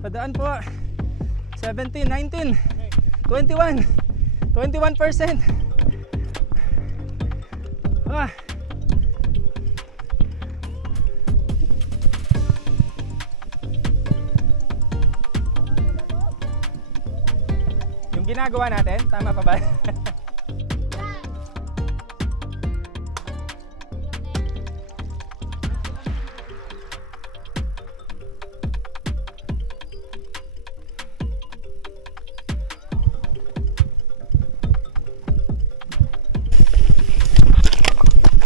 Padaan po. 17, 19, 21, 21%. Ah. Yung ginagawa natin, tama pa ba?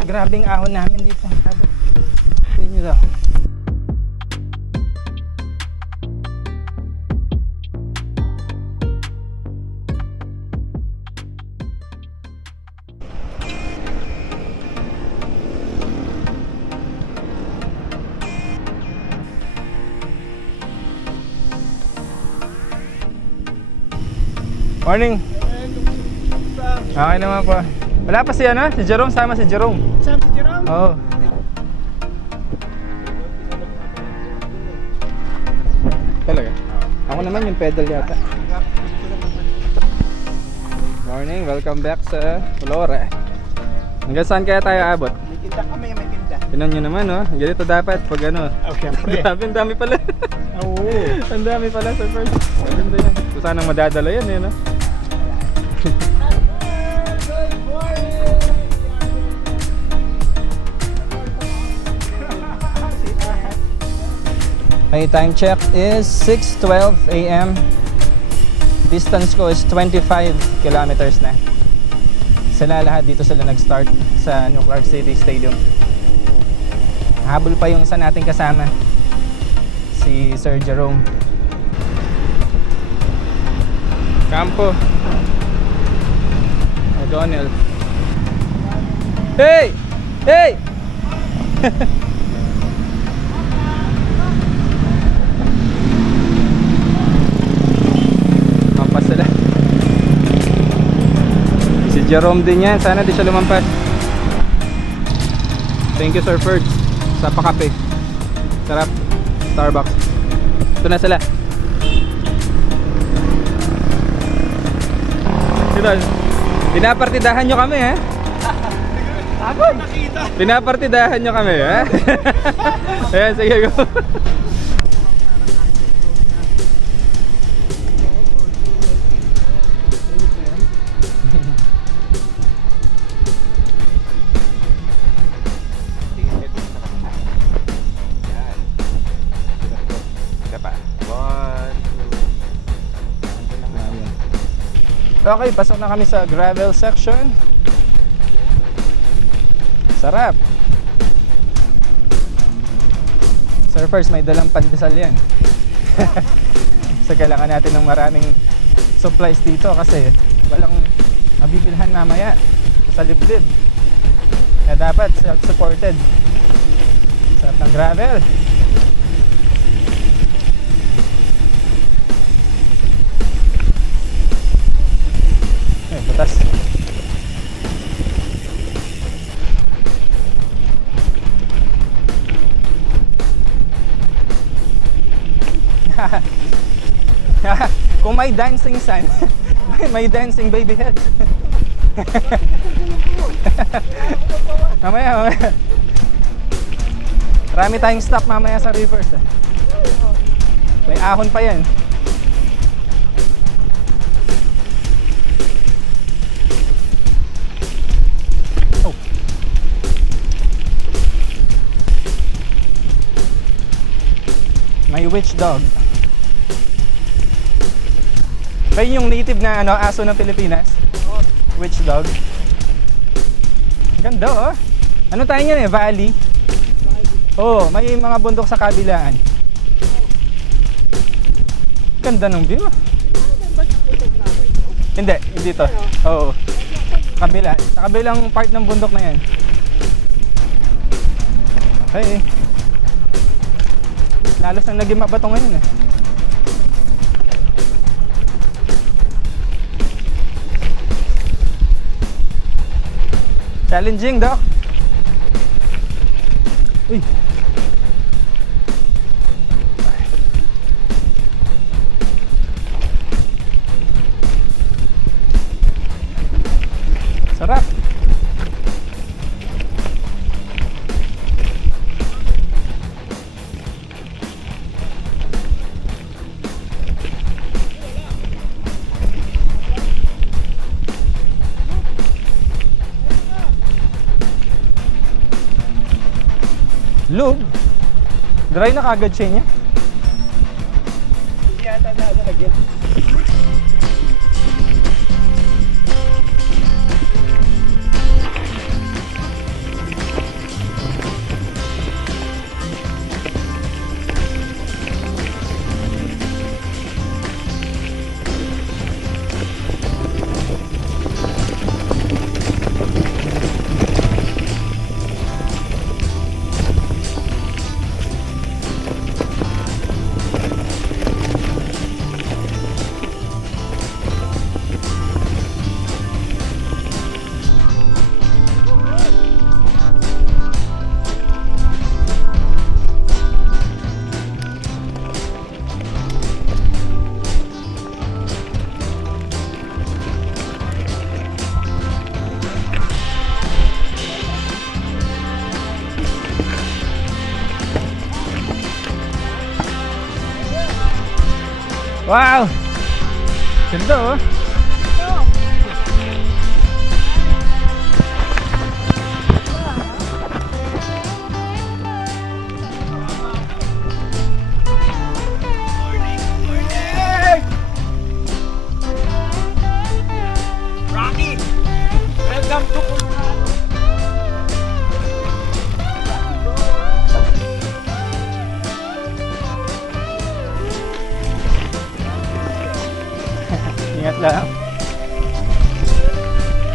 Grabing ahon namin dito. Tingnan nyo daw. Morning. Okay naman po. Wala pa si ano? Si Jerome, sama si Jerome. Sama si Jerome? Oo. Talaga? Ako naman yung pedal yata. Morning, welcome back sa Flore. Hanggang saan kaya tayo abot? May tinda kami, may tinda. Tinan nyo naman, oh. Ganito dapat pag ano. Oh, syempre. Ang dami pala. Oo. Ang dami pala sa first. Maganda yan. So, sanang madadala yan, eh, no? My time check is 6:12 AM. Distance ko is 25 kilometers na. Sila lahat dito sila nag-start sa New Clark City Stadium. Habol pa yung isa nating kasama, si Sir Jerome. Campo O'Donnell. Hey! Hey! Mampas sila. Si Jerome din yan. Sana di siya lumampas. Thank you Sir Ferds sa pakape. Sarap. Starbucks. Ito na sila. Pinapartidahan nyo kami, ha? Agad! Nakita! Pinapartidahan nyo kami, ha? Ayan, sige, go. Okay, pasok na kami sa gravel section. Sarap. Sir, first may dalang pandesal yan. So kailangan natin ng maraming supplies dito kasi walang mabibilhan mamaya sa liblib. Kaya dapat self-supported. Sarap ng gravel. Butas. Kung may dancing sun, may dancing baby head. Mamaya. Marami tayong stop mamaya sa rivers. May ahon pa yan. May witch dog. Kaya yung native na aso ng Pilipinas? Witch dog. Ganda, oh. Ano tayo yan, valley? Oh, may mga bundok sa kabilaan. Ganda ng view. Hindi to. Oo. Kabila. Sa kabilang part ng bundok na yan. Okay. Lalos nang naging mabato ngayon, eh. Challenging, Doc. Uy. Lube? Dry na kagad siya niya. Hindi yata nalalagyan. Wow! Ganda oh. Rocky! Welcome to Colorado! Ingat lang.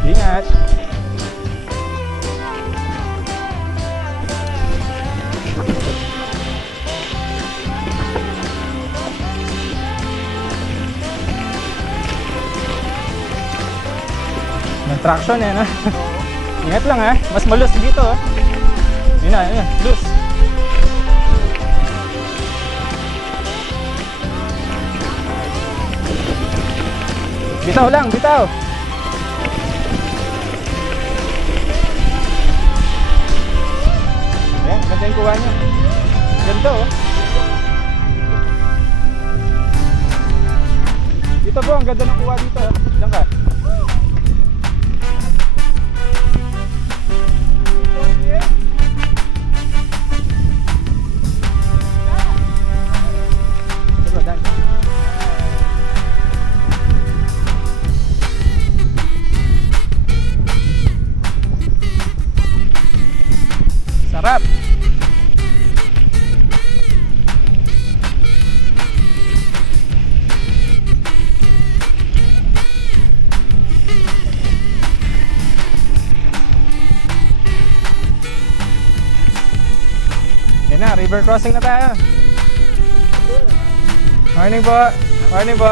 Ingat. May traction eh, no? Ingat lang ha. Mas malus dito oh. Yun na, loose. Bitaw lang, bitaw. Ayan, ganda yung kuha niya. Ganda oh. Dito po, ang ganda ng kuha dito. Diyan ka. Diba, Dan? Sarap. Yan na, river crossing na tayo. Morning po. Morning po.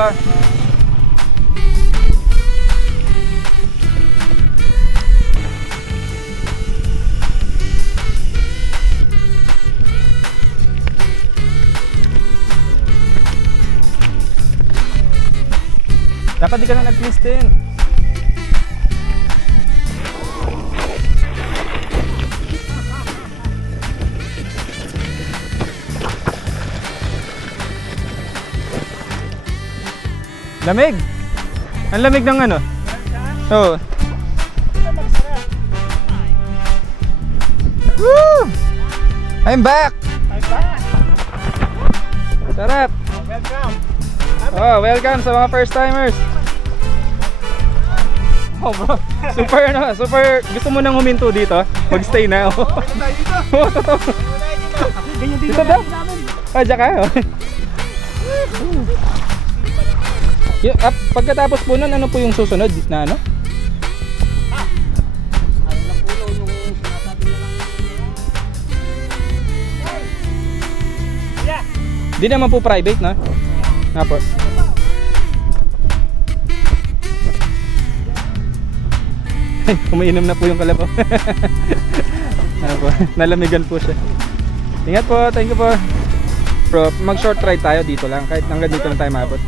Dapat di ka na nag-twist din. Lamig! Ang lamig ng ano? Oo. Woo! I'm back! I'm back! Sarap! Welcome! Oh, welcome sa mga first timers. Oh bro, super ano, super gusto mo nang huminto dito? Mag-stay na. Oh. Tayo dito! Oh, totoo. Ganyan din Dito daw. namin. Ah, dyan ka. Pagkatapos po nun, ano po yung susunod na ano? Ano na pulo yung sinasabi na lang. Yeah! Di naman po private, no? Nga po. Umiinom na po yung kalabaw. Ano po, nalamigan po siya. Ingat po, thank you po. Bro, mag short ride tayo dito lang. Kahit hanggang dito lang tayo maabot.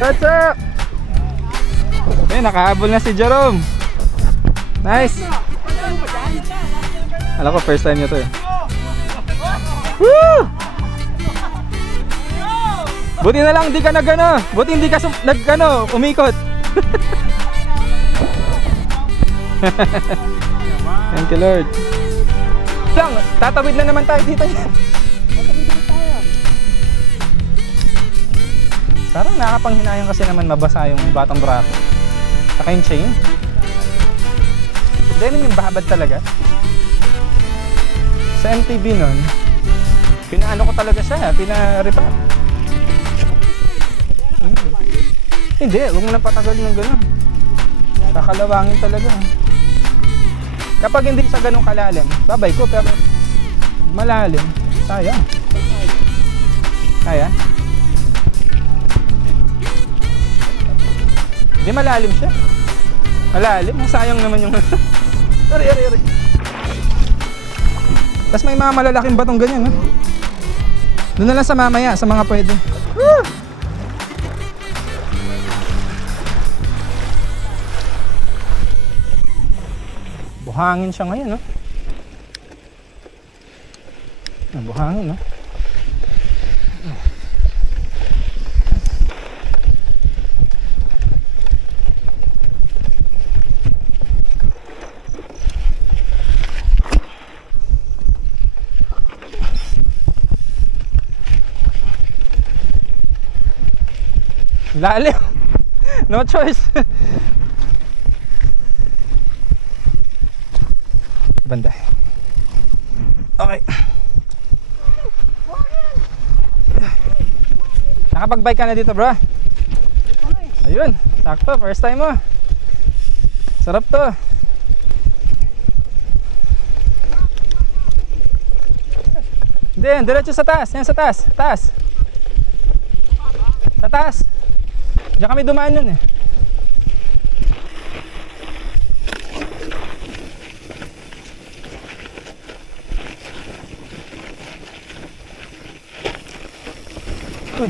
What's up? Eh, nakahabol na si Jerome. Nice. Alam ko first time niya to eh. Woo! Buti na lang hindi ka nagano. Buti hindi ka nagano, umikot. Thank you, Lord. Lang, tatawid na naman tayo dito. Parang nakapanghinayang kasi naman mabasa yung batang bracket. Saka yung chain. Hindi yung babad talaga. Sa MTB nun, pinaano ko talaga siya, pina-repack. Hindi, huwag mo nang patagalin ng gano'n. Kakalawangin talaga. Kapag hindi sa ganun kalalim, babay ko, pero malalim, sayang. Kaya? Hindi malalim siya. Malalim, sayang naman yung... Ari. Tapos may mga malalaking batong ganyan, no? Doon na lang sa mamaya, sa mga pwede. Woo! Buhangin siya ngayon, no? Buhangin, no? Lalim. No choice. Banda. Okay. Nakapag-bike ka na dito, bro? Ayun, sakto, first time mo. Sarap to. Hindi, diretso sa taas. Yan sa taas. Taas. Sa taas. Diyan kami dumaan nun eh. Uy.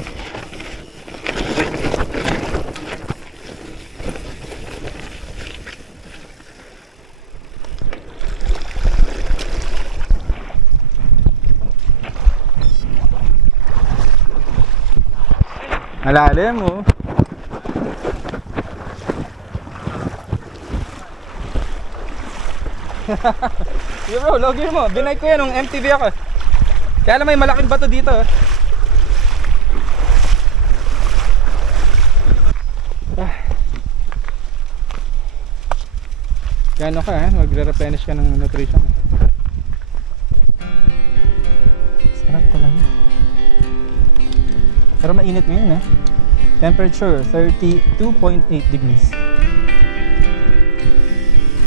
Malalim mo. Yo bro, login mo. Binay ko yan nung MTV ako. Kaya lang may malaking bato dito. Kaya ano ka magre-replenish ka ng nutrition. Sarap talaga. Pero mainit ngayon Temperature 32.8 degrees.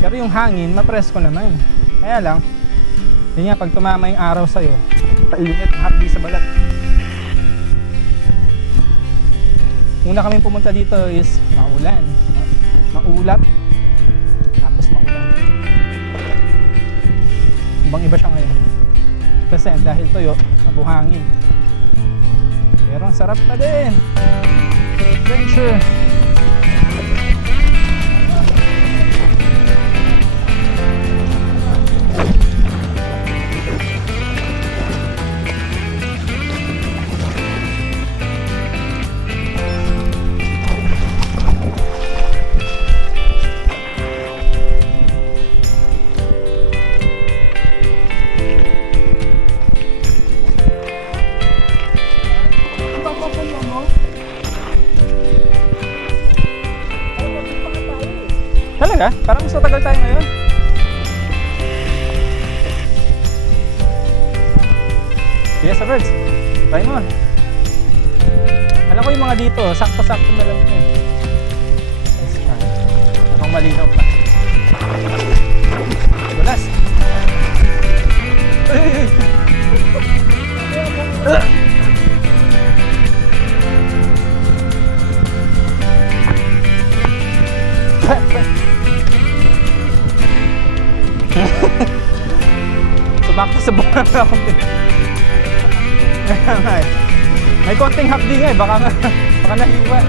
Pero yung hangin, mapresko naman. Kaya lang, yun nga, pag tumama yung araw sa'yo, painit, hapdi sa balat. Una kami pumunta dito is maulan. Maulap. Tapos maulan. Ibang iba siya ngayon. Kasi dahil tuyo, mabuhangin. Pero ang sarap pa din. Adventure. Talaga? Parang mas matagal tayo ngayon. Yes, sa birds. Try mo. Alam ko yung mga dito, sakto-sakto na lang ito. Yes, akong malinaw pa. Bulas. Sumakto sa buwan na ako. May konting hapdi nga baka nahiwa.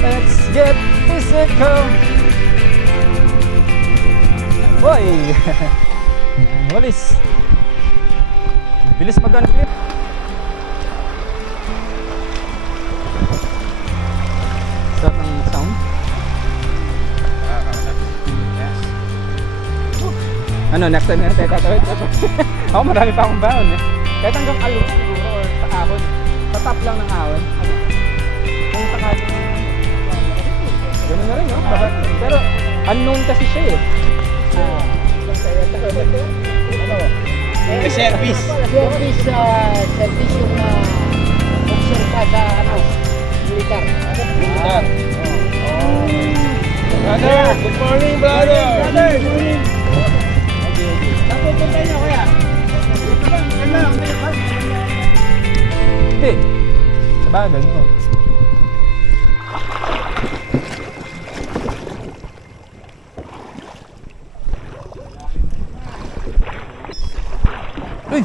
Let's get physical. Boy. Walis. Bilis mag-unflip. Start ng sound. Ano, next time na tayo tatawid. Ako marami pa akong baon eh. Kahit hanggang alon siguro or sa ahon. Sa top lang ng ahon. Ano? Kung sakali. Ganun na rin, no? Baka, pero unknown kasi siya eh. May service. Service yung observa sa militar. Brother, good morning, brother. Brother, good morning. Saan pupunta niyo, kuya? Hindi. Sa bagay, no? Uy!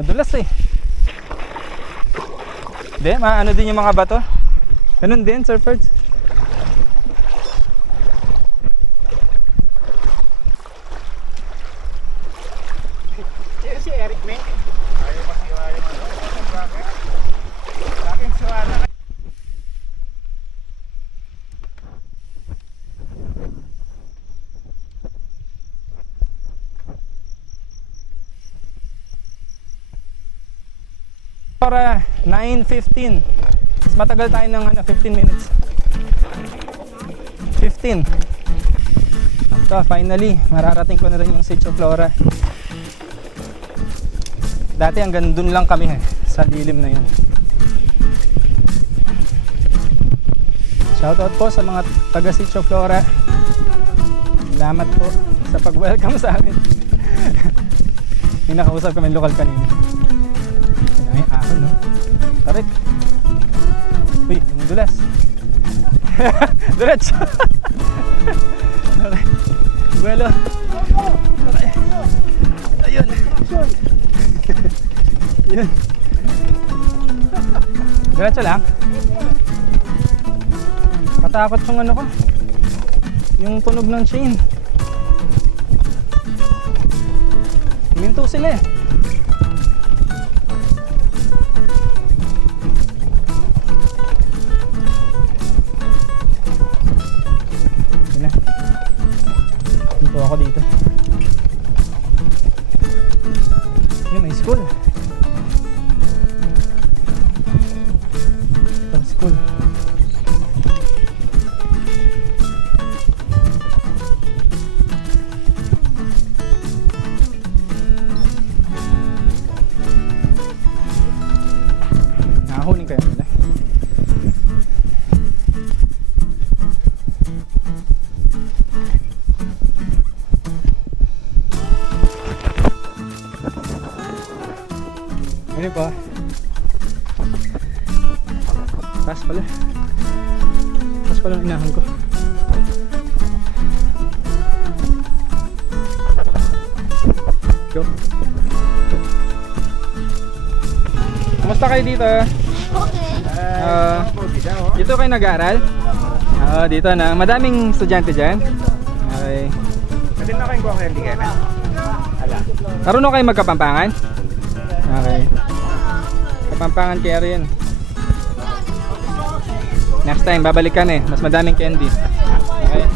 Madulas eh. Hindi, maano din yung mga bato. Ganun din, Sir Ferds. Si Eric, man. Ayaw pa siwa yung bakit? Bakit siwa na? Para 9:15. Mas matagal tayo ng 15 minutes. 15. So, finally, mararating ko na rin yung Sitio Flora. Dati hanggang dun lang kami sa lilim na yun. Shoutout po sa mga taga Sitio Flora. Salamat po sa pag-welcome sa amin. May nakausap kami lokal kanina. Ay, ahon, no? Tarik. Uy, ang dulas. Diretso. Okay. Buwelo. Okay. Ayun. Yun. Diretso lang. Katakot yung ano ko. Yung tunog ng chain. Minto sila eh. Dito ako dito. Yun, may school. Ito, school. Nakahunin kaya nila. Ano pa? Taas pala. Taas pala ang inahan ko. Go. Kumusta kayo dito? Dito kayo nag-aaral? Dito na. Madaming estudyante dyan. Okay. Pwede na kayong kuha hindi ka na? Ala. Marunong kayo magkapampangan? Okay. Kapampangan kaya rin. Next time, babalik ka na eh. Mas madaming candy. Okay.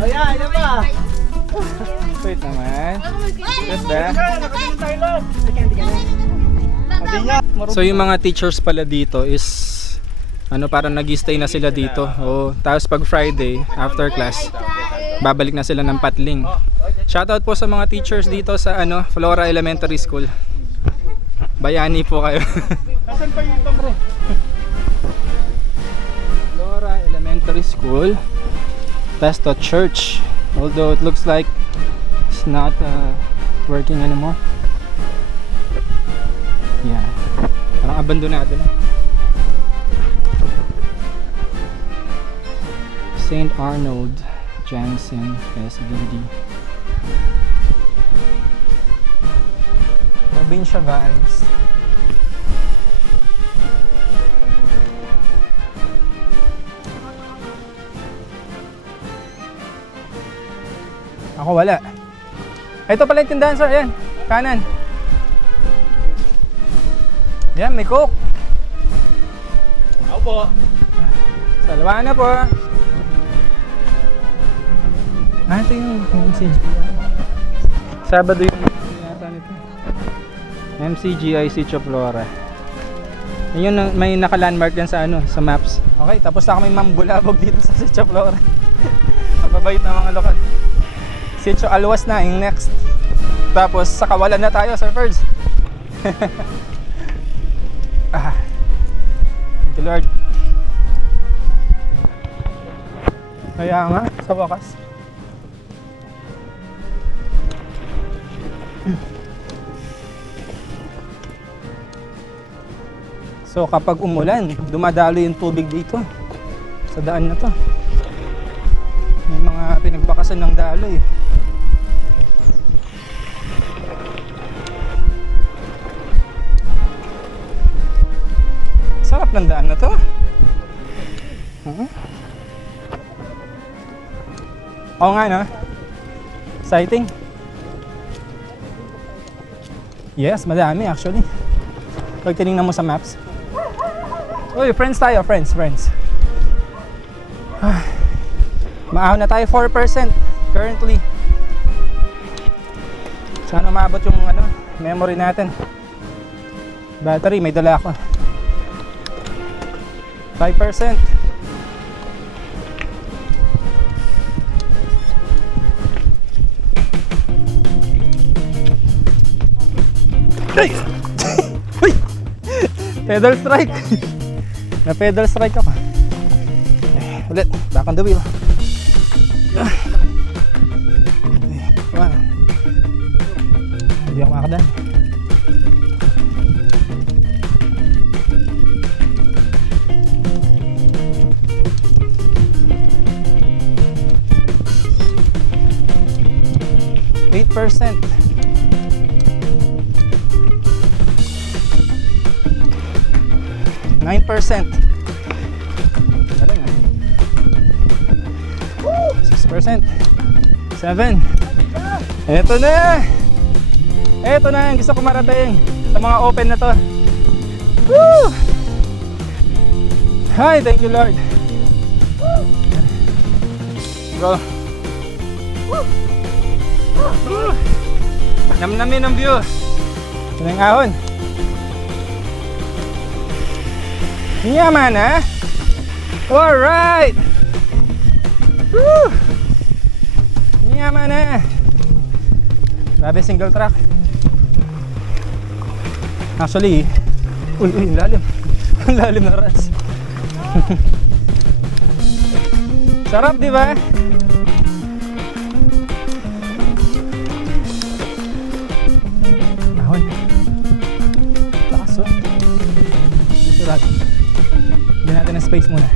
Kaya, ito ba? Sweet naman. Ganda. Nakatingin tayo lang. Hindi niya. So yung mga teachers pala dito is parang nag-stay na sila dito. Tapos pag Friday, after class, babalik na sila ng Patling. Shoutout po sa mga teachers dito sa Flora Elementary School. Bayani po kayo. Nasaan pa yung tamre? Flora Elementary School. Pesto Church. Although it looks like it's not working anymore. Yeah. Parang abandonado na. St. Arnold Jansen SVD. Provincia Vibes. Ako wala. Ito pala yung tindahan, sir. Ayan, kanan. Ayan, may Coke. Ako po. Salamat na po. Ito yung MCG. Sabado yung yata nito. MCGI Sitio Flora. Yun yung may naka-landmark yan sa sa maps. Okay, tapos na kami mambulabog dito sa Sitio Flora. Mababait na mga lokal. Sitio Alwas na yung next. Tapos sa Kawalan na tayo, surfers. Thank you, Lord. Kaya nga, sa wakas. So kapag umulan, dumadalo yung tubig dito sa daan na to. May mga pinagbakasan ng daloy. Sarap ng daan na to. Oo nga, no? Exciting. Yes, madami actually. Pag tinignan mo sa maps. Uy, friends tayo, friends. Maahon na tayo 4% currently. Sana maabot yung memory natin. Battery, may dala ako. 5%. Ay! Uy! Pedal strike. Na pedal strike ako. Ulit, back on the wheel. Come on. Hindi ako makakadaan. %. 9%. 6%. 7. Eto na! Eto na ang gusto ko marating sa mga open na to. Woo! Hi, thank you Lord. Go. Namnamin ang view. Ito na yung ahon. Yaman, ha? Alright! Woo! Yaman na. Grabe, single track. Actually, uy, ang lalim. Ang lalim na ruts. Sarap, di ba? Ahon. Lakas, oh. Sarap. Bigyan natin ng space muna.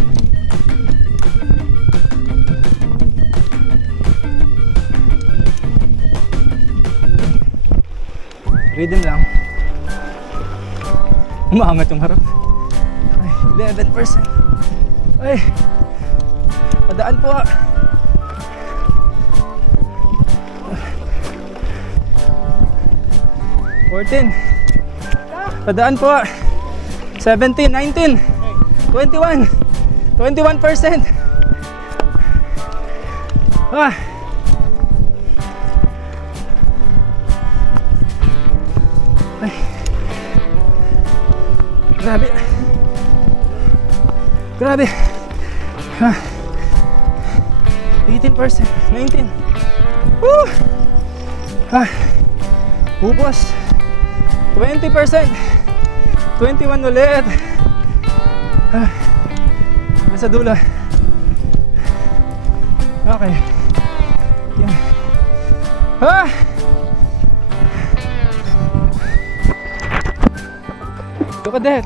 Rhythm lang. Umaangat yung harap. Ay, 11%. Ay, padaan po. 14. Padaan po. 17, 19, 21. 21%. Ah. Ay. Grabe. Grabe. Ah. 18%, 19. Woo! Ah. Ubos. 20%. 21 ulit. Ah. Nasa dulo. Okay. Yan. Ah! Look at that.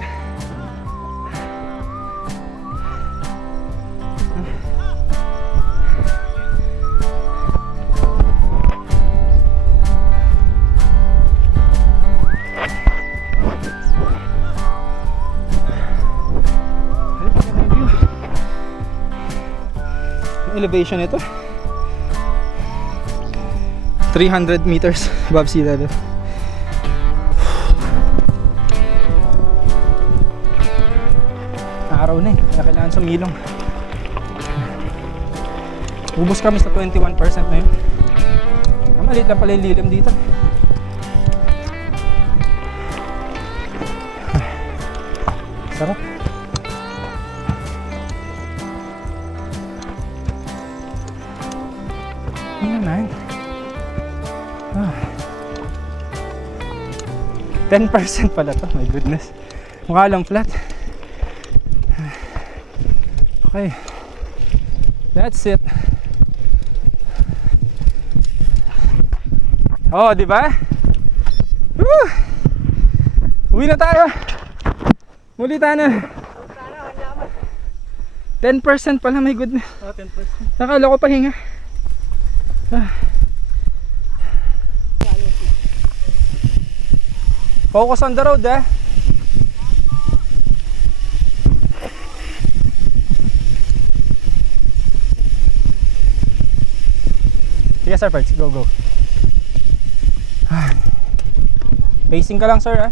Elevation nito. 300 meters above sea level. Araw na eh, kaya kailangan sumilong. Ubus kami sa 21% na yun. Maliit lang pala yung lilim dito. Sarap. Yun naman. 10% pala to, my goodness. Mukha lang flat. Okay. That's it. Oh, di ba? Woo! Uwi na tayo. Muli tayo. 10% pala, my goodness. Oh, 10%. Nakala ko pahinga. Focus on the road, eh. Sige, sir, Perts. Go, go. Pacing ka lang, sir, eh.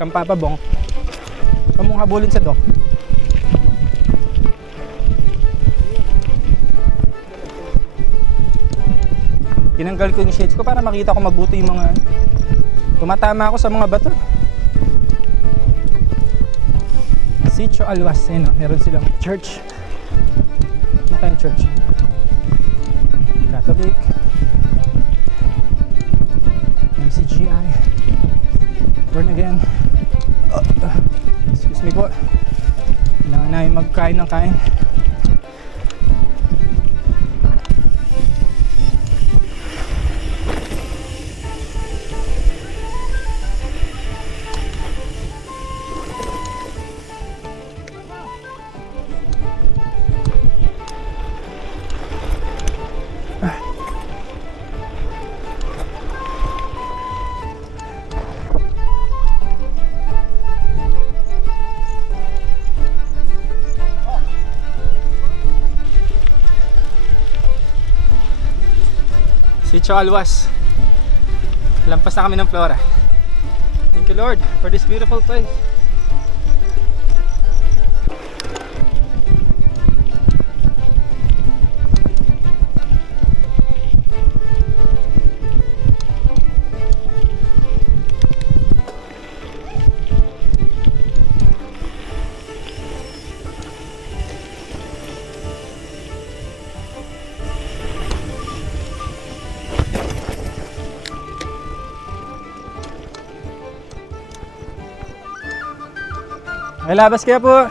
Kang papabong. Huwag mong habulin sa dock. Tinanggal ko yung shades ko para makita ko mabuti yung mga tumatama ako sa mga bato. Sitio Alwas, eh, no? Meron silang church. Ano kayong church? Catholic, MCGI, born again. Excuse me po. Kailangan namin magkain ng kain. Sitio Alwas. Lampas na kami ng Flora. Thank you, Lord, for this beautiful place. May labas kaya po.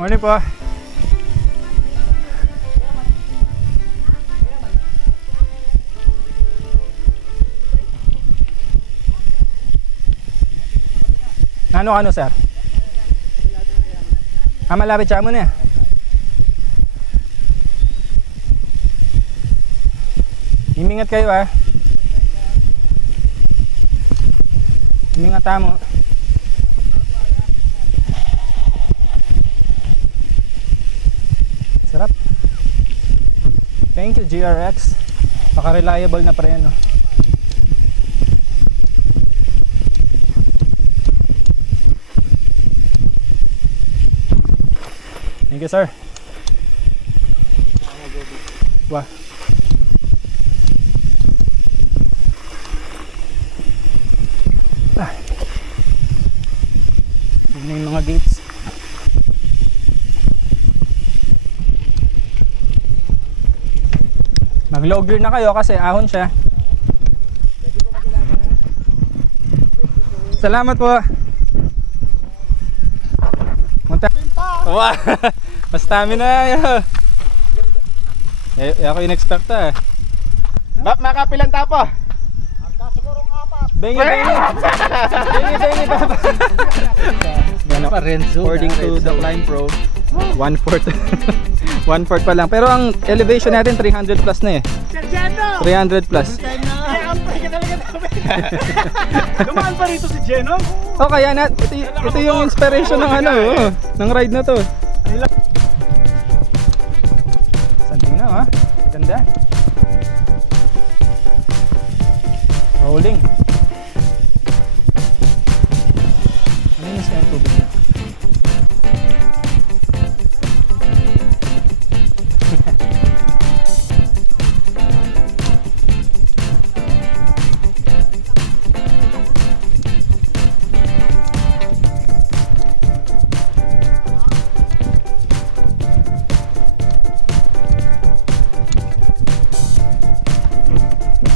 Morning po. Ano sir? Malapit siya mo na. Imingat kayo, ah. Imingat mo. Sarap. Thank you, GRX. Paka-reliable na pa rin, no? Thank you, sir. Wah. Yun na yung mga gates. Mag low gear na kayo kasi ahon siya. Salamat po. Wow. Mas stamina yun. Ako yung expecta, eh. Bap, makapilan tapo. Bengi, Papa. According to the Climb Pro, 1/4. 1/4 pa lang. Pero ang elevation natin 300 plus na, eh. 300 plus. Kaya ang pre ka talaga Dumaan pa rito si Jenong. Oh, kaya ito yung inspiration ng ano, oh, ng ride na to. Something na, ha? Ganda. Rolling. Ano kaya ang tubig?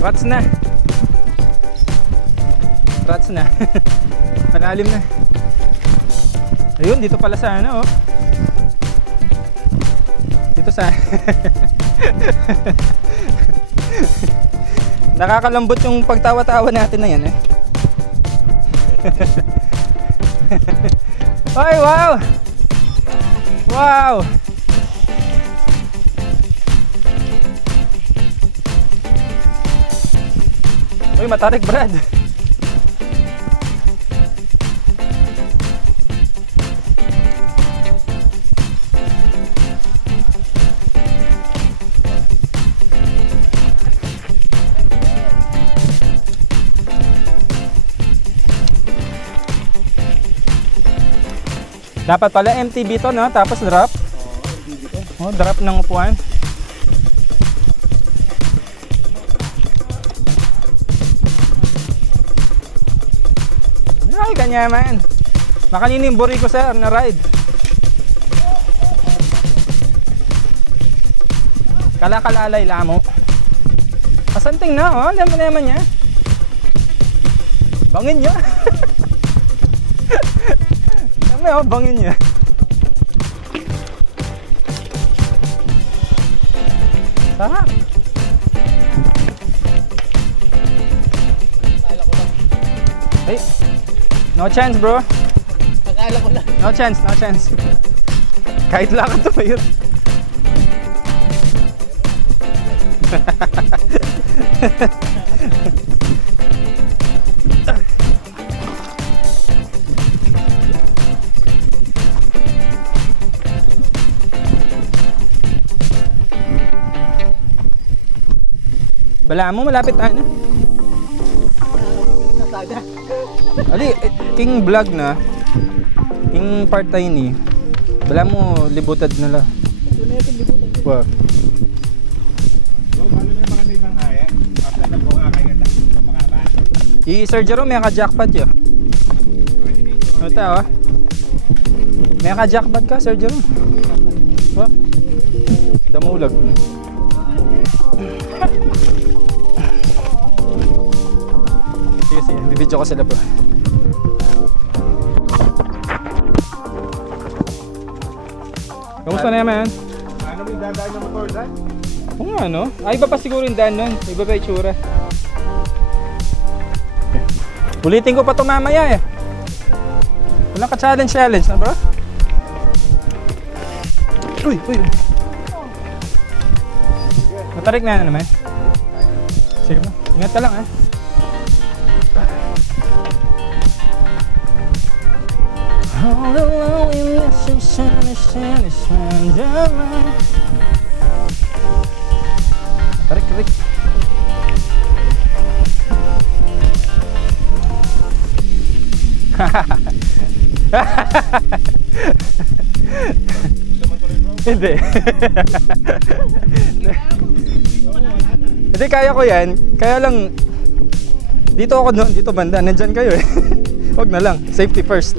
Rats na. Rats na. Malalim na. Ayun, dito pala sa ano, oh. Dito sa nakakalambot yung pagtawa-tawa natin na yan, eh. Ay, wow! Wow! Uy, matarik, Brad. Dapat pala MTB to, no? Tapos drop. Oh, drop ng upuan. Ay, kanya man. Makaninimbori ko sir na ride. Kalakalalay lamo. Kasanting na, oh. Alam mo naman niya. Bangin niya. Alam mo, oh, bangin niya. Sarap. Ay. No chance, bro. Akala ko lang. No chance, no chance. Kahit lakad to ba yun? Bala mo, malapit tayo na. Ali, king vlog na. King part tayo ni. Bala mo, libutad na lang. Wow. Sir Jerome, may ka-jackpot yun. Ano ta, oh? May ka-jackpot ka, Sir Jerome. Wow. Damulag. Sige, bibidyo ko sila po. Kamusta na naman? Ano may dadaan ng motor dyan? Oo nga, no? Ay, iba pa siguro yung daan nun. Iba pa yung tsura. Ulitin ko pa ito mamaya, eh. Walang ka-challenge na, bro. Uy! Matarik na naman. Sige ba? Ingat ka lang, ah. All the loneliness and sun is under my... Tarik. Hindi. Hindi, kaya ko yan. Kaya lang, dito ako doon, dito banda. Nandyan kayo, eh. Huwag na lang. Safety first.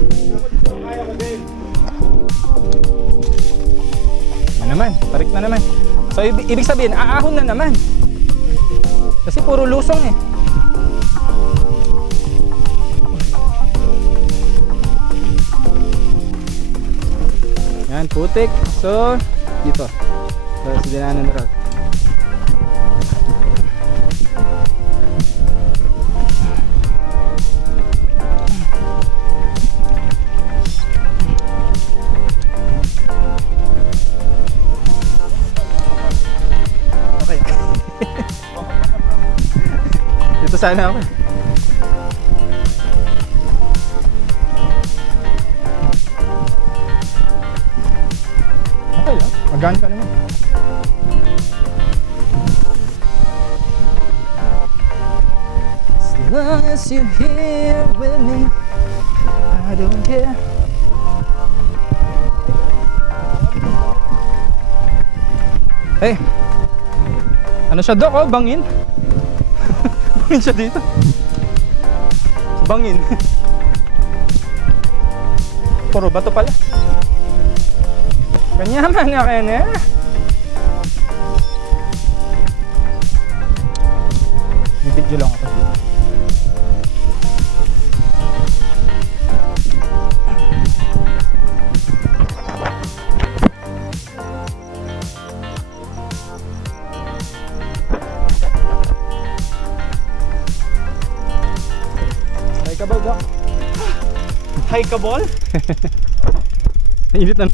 Naman, tarik na naman. So ibig sabihin, aahon na naman. Kasi puro lusong, eh. Yan, putik. So, dito. So, sa dinanan na road. sana ako. Okay lang, magaan ka naman. As long as you're here with me, I don't care. Hey, ano siya Dok? Oh, bangin. Bangin siya dito. Bangin. Puro bato pala. Kanyaman na kayo na. Bibidyo lang ako. Ay ka ba, Doc? Hi ka, ball? Init na.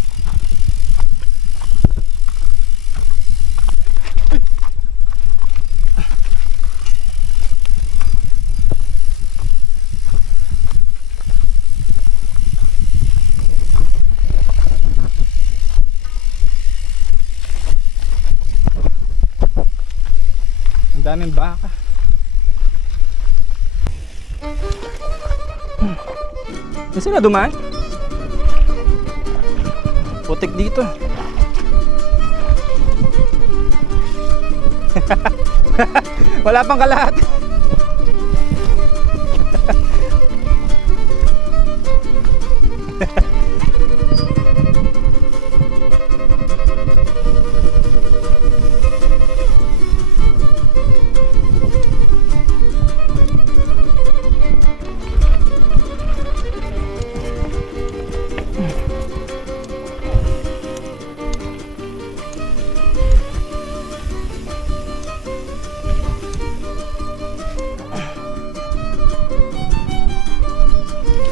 Ang daming baka. Kasi na dumaan? Putik dito. Wala pang kalahati.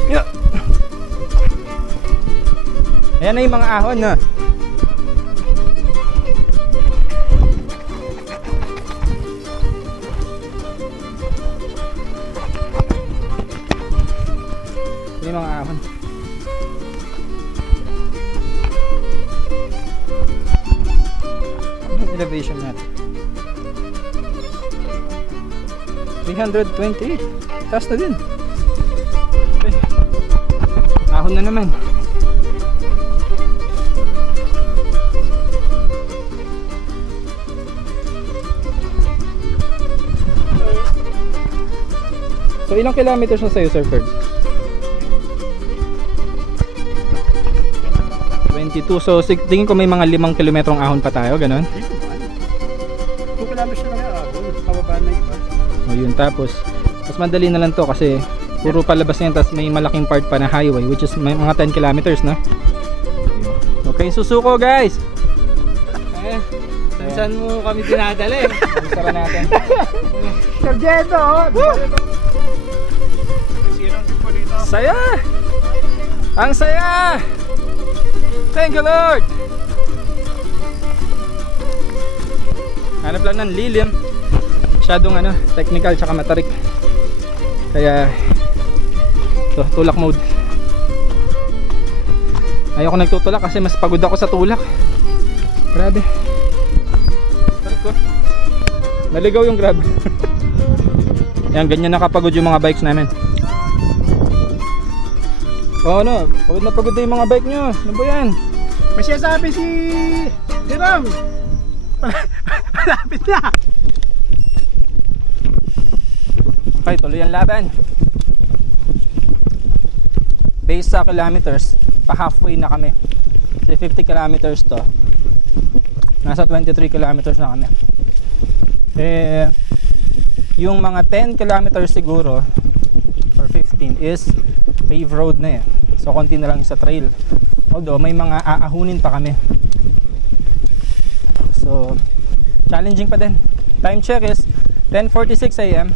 Yeah. Ayan na yung mga ahon na. Yung mga ahon. Ang elevation natin 328. Taas na din. Okay. Ahon na naman. So ilang kilometers na sa'yo, Sir Ferds? 22. So tingin ko may mga 5 kilometrong ahon pa tayo, ganon? Dito man. 2 kilometers na lang yung abon. Pababa na iba. O yun, tapos mas madali na lang to kasi puro palabas na yan, tapos may malaking part pa na highway which is may mga 10 kilometers na. Okay, susuko guys! Saan mo kami dinadala eh? Isara natin. Sargento! Sinong tipo dito? Saya! Ang saya! Thank you Lord! Hanap lang ng lilim. Masyadong technical tsaka matarik. Kaya ito, tulak mode. Ayoko nagtutulak kasi mas pagod ako sa tulak. Grabe. Tarik ko. Naligaw yung grab. Yan, ganyan nakapagod yung mga bikes namin. Oo, pagod na pagod na yung mga bike nyo. Ano ba yan? May sinasabi si Diram. Malapit na. Okay, tuloy ang laban. Based sa kilometers, pa halfway na kami. So 50 kilometers to. Nasa 23 kilometers na kami. Yung mga 10 kilometers siguro or 15 is paved road na eh. So konti na lang sa trail. Although may mga aahunin pa kami. So challenging pa din. Time check is 10:46 AM.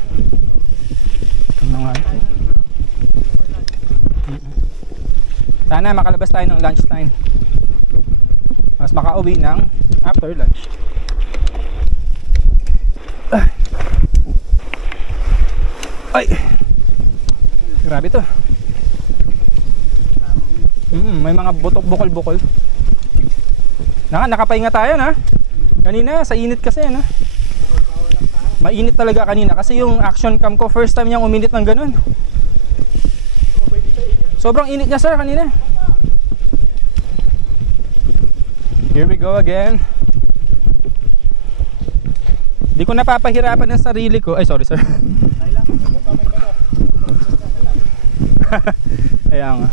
Sana makalabas tayo ng lunch time. Mas makauwi ng after lunch. Ay! Grabe to. May mga bukol-bukol. Nakapahinga tayo na. Kanina sa init kasi na. Mainit talaga kanina kasi yung action cam ko first time niyang uminit ng ganun. Sobrang init niya sir kanina. Here we go again. Hindi ko napapahirapan ng sarili ko. Ay sorry sir. Ayan nga.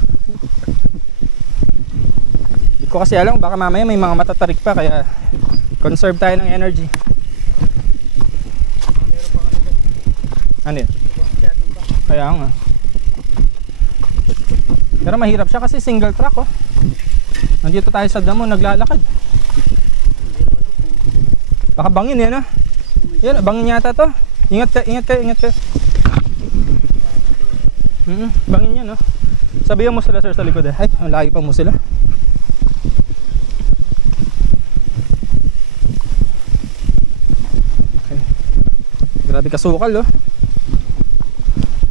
Hindi ko kasi alam, baka mamaya may mga matatarik pa, kaya conserve tayo ng energy. Ano yun? Kaya nga. Pero mahirap siya kasi single track oh. Nandito tayo sa damo, naglalakad. Baka bangin yan ah. Yan, bangin yata to. Ingat ka, ingat ka, ingat ka. Bangin yan oh. Sabihan mo sila sir sa likod eh. Ay, ang layo pa mo sila. Okay. Grabe kasukal oh.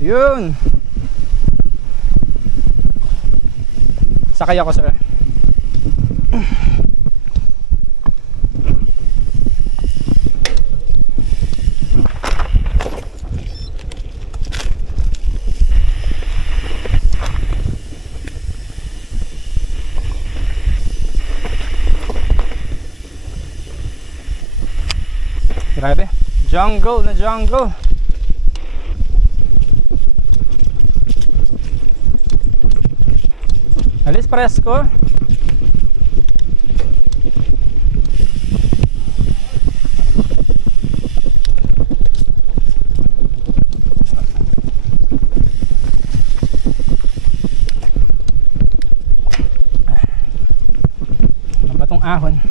Yun. Sakay ako sir. Grabe, jungle na jungle. Alis presko. Ano ba tong ahon?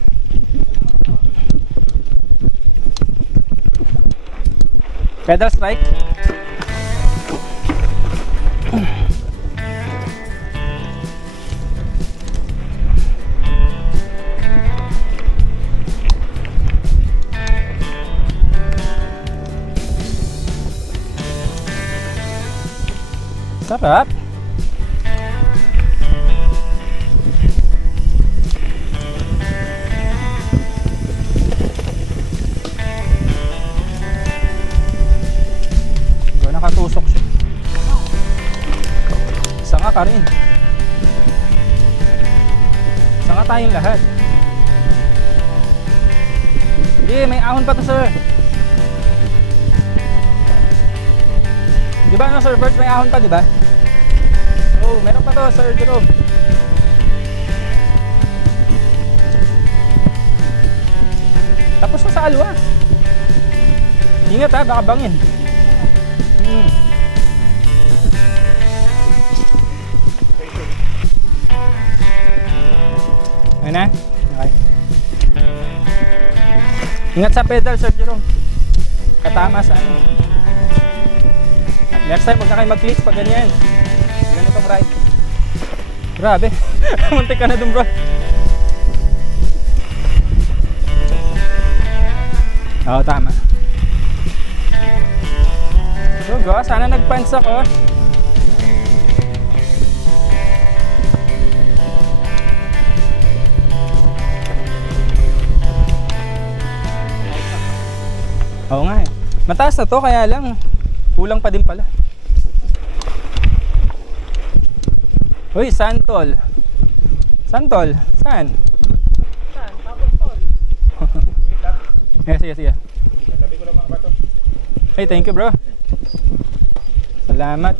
Pedal strike. Sarap. Nakatusok siya. Sanga ka rin. Sanga tayong lahat. Hindi, may ahon pa to sir. Di ba no sir Bert, may ahon pa di ba? Oh, meron pa to sir Jerome. Tapos na sa alwas. Ingat ha, baka bangin. Ayun na. Okay. Ingat sa pedal, Sir Jerome. Katama sa ano. Next time, huwag na kayo mag-glitch pag ganyan. Ganitong ride. Grabe. Muntik ka na dun, bro. Oo, tama. So, go. Sana nag-pants ako. Oo nga eh. Mataas na to, kaya lang kulang pa din pala. Uy, Santol. Santol? Saan? Saan? Tapos tol. Sige, sige. Natabi ko lang mga bato. Hey, thank you bro. Salamat.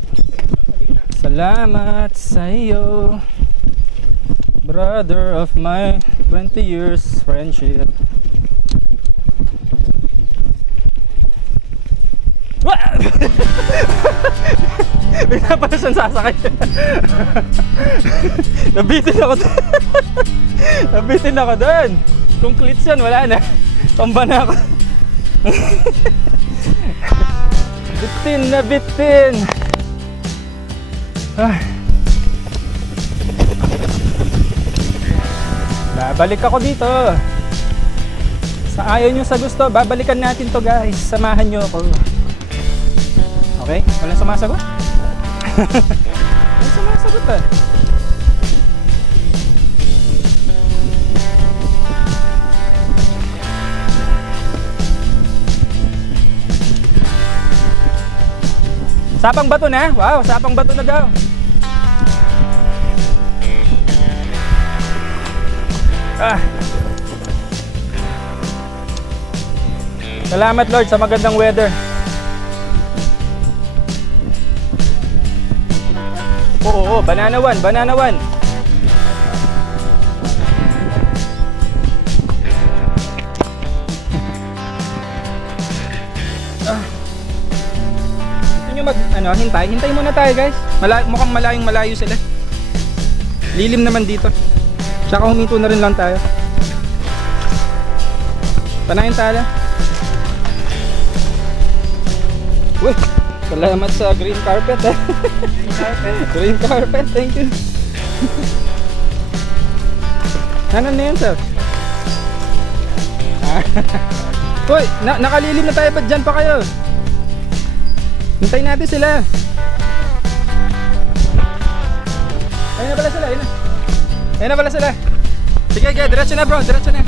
Salamat sa iyo, brother of my 20 years friendship. Bigla pa na siyang sasakay. Nabitin ako doon. Nabitin ako doon. Kung clits yan, wala na. Pamba na ako. Bitin na bitin. Babalik ako dito. Sa ayaw nyo sa gusto, babalikan natin to guys. Samahan nyo ako. Okay? Walang sumasagot? Walang sumasagot ah. Sapang bato na? Wow, sapang bato na daw. Ah. Salamat Lord sa magandang weather. Oo, banana one, banana one. Gusto nyo hintay? Hintay muna tayo guys. Mukhang malayo sila. Lilim naman dito. Tsaka huminto na rin lang tayo. Panahin tayo. Uy, salamat sa green carpet eh. Green carpet, thank you. Ano na yun sir? Uy, nakalilim na tayo, ba't dyan pa kayo? Hintayin natin sila. Ayun na pala sila, ayun na. Ayun na pala sila. Sige, diretso na bro, diretso na.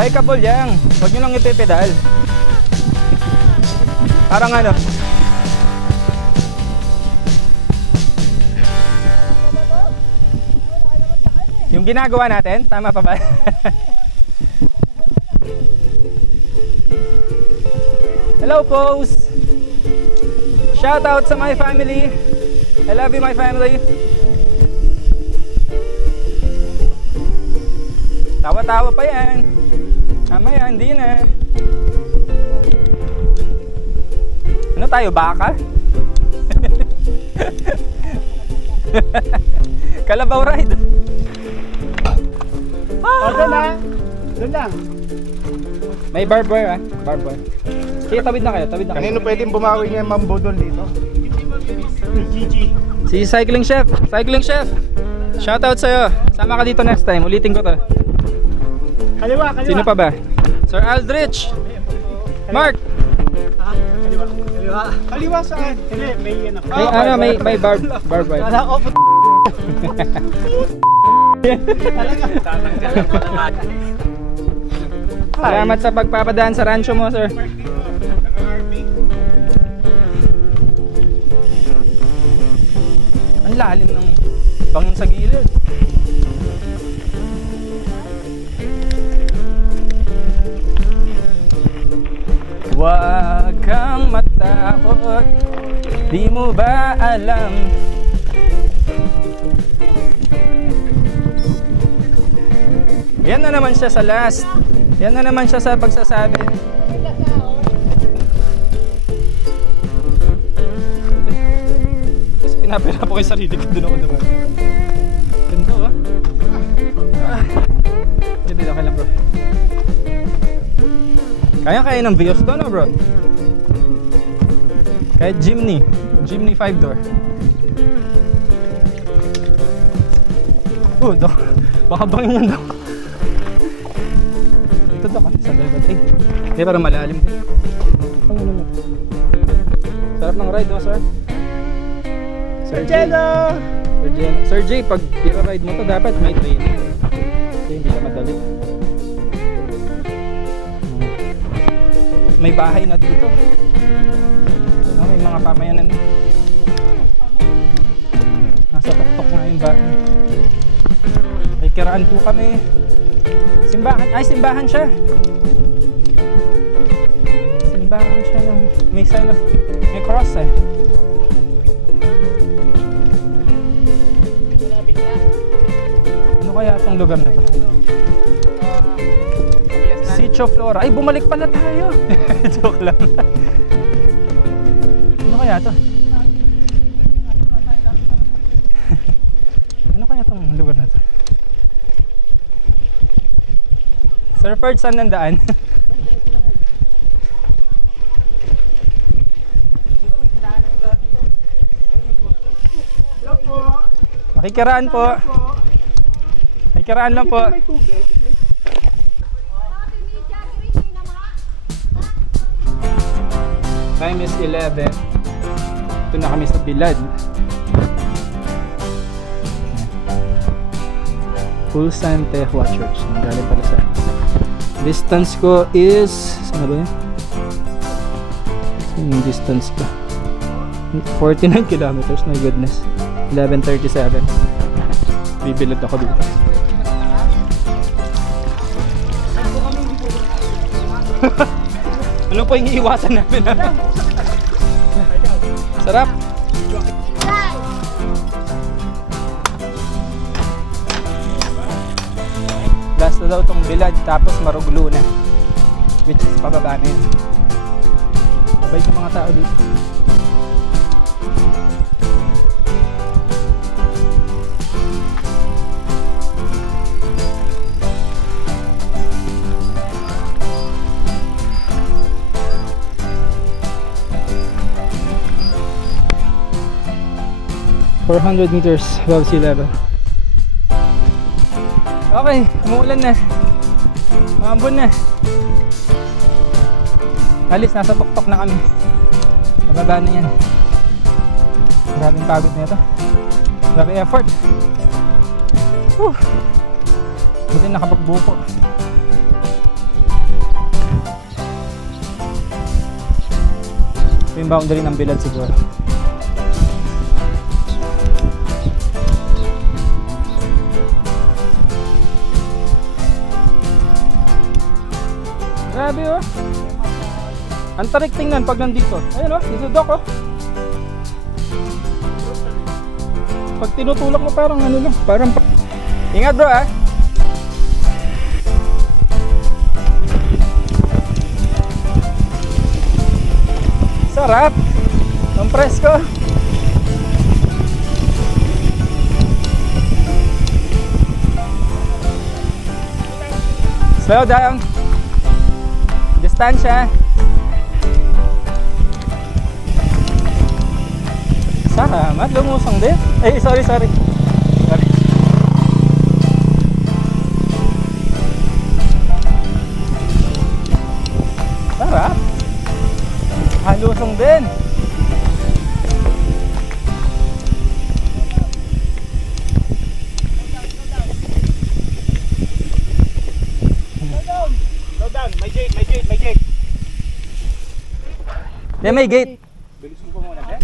Bikeable yang, huwag nyo lang ipipedal. Parang ano. Yung ginagawa natin, tama pa ba? Hello post! Shout out sa my family. I love you my family. Tawa-tawa pa yan. Mamaya, hindi na. Ano tayo, baka? Kalabaw ride. Doon lang. Doon lang. May barbed wire ah. Barbed wire. Sige, tawid na kayo. Kanino pwedeng bumawi niya mambudol dito? Gigi. Si Cycling Chef. Cycling Chef. Shoutout sa'yo. Sama ka dito next time. Ulitin ko to. Kaliwa. Sino pa ba? Sir Aldrich. Mark. Kaliwa saan? Hindi, May barbed wire. Kala ko po. Salamat sa pagpapadaan sa rancho mo, sir. Ang lalim ng bangin sa gilid. Huwag kang matakot, di mo ba alam? Yan na naman siya sa last. Yan na naman siya sa pagsasabi. Kasi pinapira po kay sarili ko, doon ako naman. Ganda ba? Hindi, okay lang bro. Kaya ng Vios to, no bro? Kahit Jimny 5-door. Baka bangin yan daw. Ito daw ka, sa dagat. Hindi, parang malalim din. Sarap ng ride, no sir? Sir Jello! Sir J, pag i-ride mo to, dapat may training. Kasi hindi ka madali. May bahay na dito. May mga pamayanan. Nasa tuktok nga yung bahay. May kiraan po kami. Simbahan siya. Simbahan siya ng may sign of may cross eh. Ano kaya itong lugar na to? Sitio Flora. Ay, bumalik pala tayo. Joke lang. Ano kaya to? Ano kaya itong lugar na to? Sir Ferd, saan nandaan? Makikiraan po. Makikiraan lang po. Time is 11. Ito na kami sa Bilad. Pulsan Tehwa Church. Galing pala sa distance ko is ano ba yun? Yung distance ko 49 kilometers. My goodness. 11:37. Bibilad ako dito. Ano po yung iiwasan namin? Sarap. Last na daw tong Bilad, tapos Maruglu na, which is pababa na yun. Mabait yung mga tao dito. ...400 meters above sea level. Okay, umuulan na. Maambon na. Alis, nasa tuktok na kami. Mababa na yan. Maraming pagod na ito. Maraming effort. Whew. Buti nakapagbuko. Ito yung boundary ng Bilad siguro. Grabe oh. Ang tarik tingnan pag nandito. Ayun oh, dito oh. Pag tinutulak mo parang ano lang, parang ingat bro ah. Sarap. Ang presko. Slow down. Distansya. Salamat, lumusong din. Eh, sorry. Sarap. Lusong din. Slow down. May gate. Yeah, may gate. Bilis mo pa muna, Ben.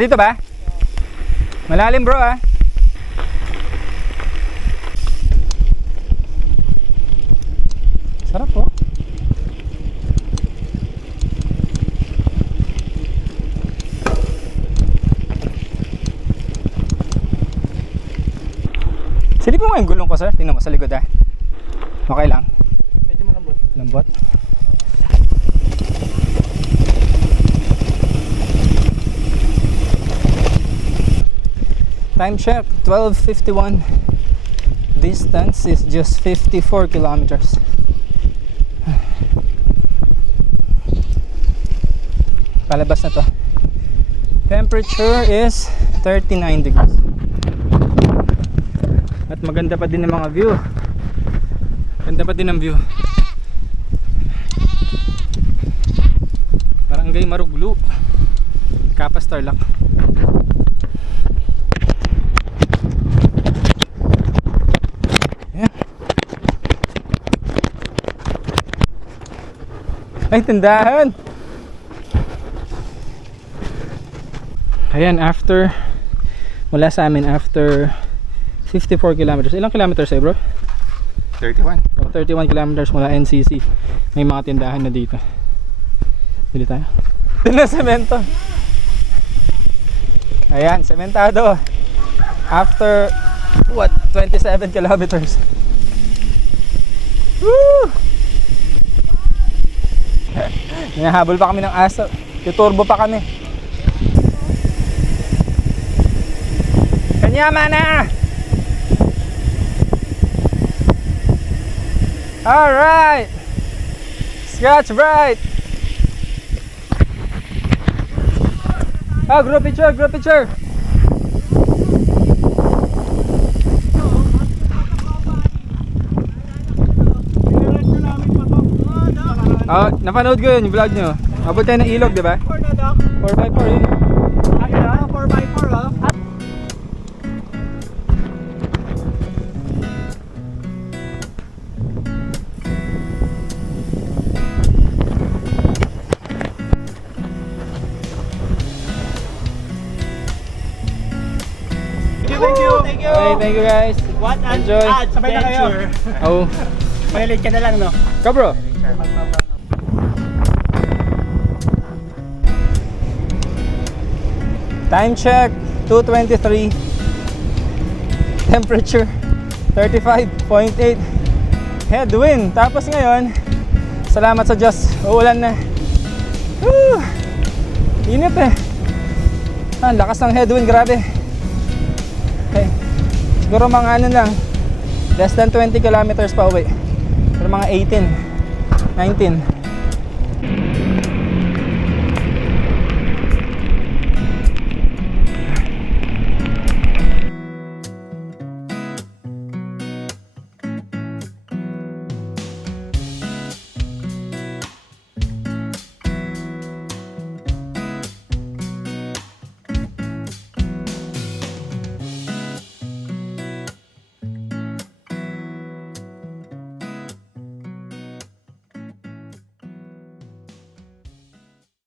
Dito ba? Malalim bro ah. Sarap po. Silipin mo yung gulong ko sir. Tingnan mo sa likod ah. Okay lang. Medyo malambot. Lambot. Time check 12:51. Distance is just 54 kilometers. Palabas na to. Temperature is 39 degrees. At maganda pa din ang mga view. Ganda pa din ang view. Barangay Maruglu, Kapas Tarlac. Ay, tindahan! Ayan, after mula sa amin, after 54 kilometers. Ilang kilometers eh bro? 31. 31 kilometers mula NCC. May mga tindahan na dito. Bili tayo. Ito na semento. Ayan, sementado. After what? 27 kilometers. Woo! Hinahabol pa kami ng aso. Tuturbo pa kami. Kanyama na! Alright! Scotch Brite! Oh, group picture! Napanood ko yun, yung vlog nyo. Abot kayo ng ilog, di ba? 4 na, Doc. 4x4 yun. Ano na? 4x4, oh. Thank you. Okay, thank you guys. What an Enjoy. Sabay na kayo. Oh, May late ka na lang, no? ka bro. Time check, 2:23. Temperature, 35.8. Headwind. Tapos ngayon, salamat sa Diyos, uulan na. Woo! Init eh. Lakas ng headwind, grabe. Okay. Siguro mga ano lang, less than 20 kilometers pa uwi. Pero mga 18, 19.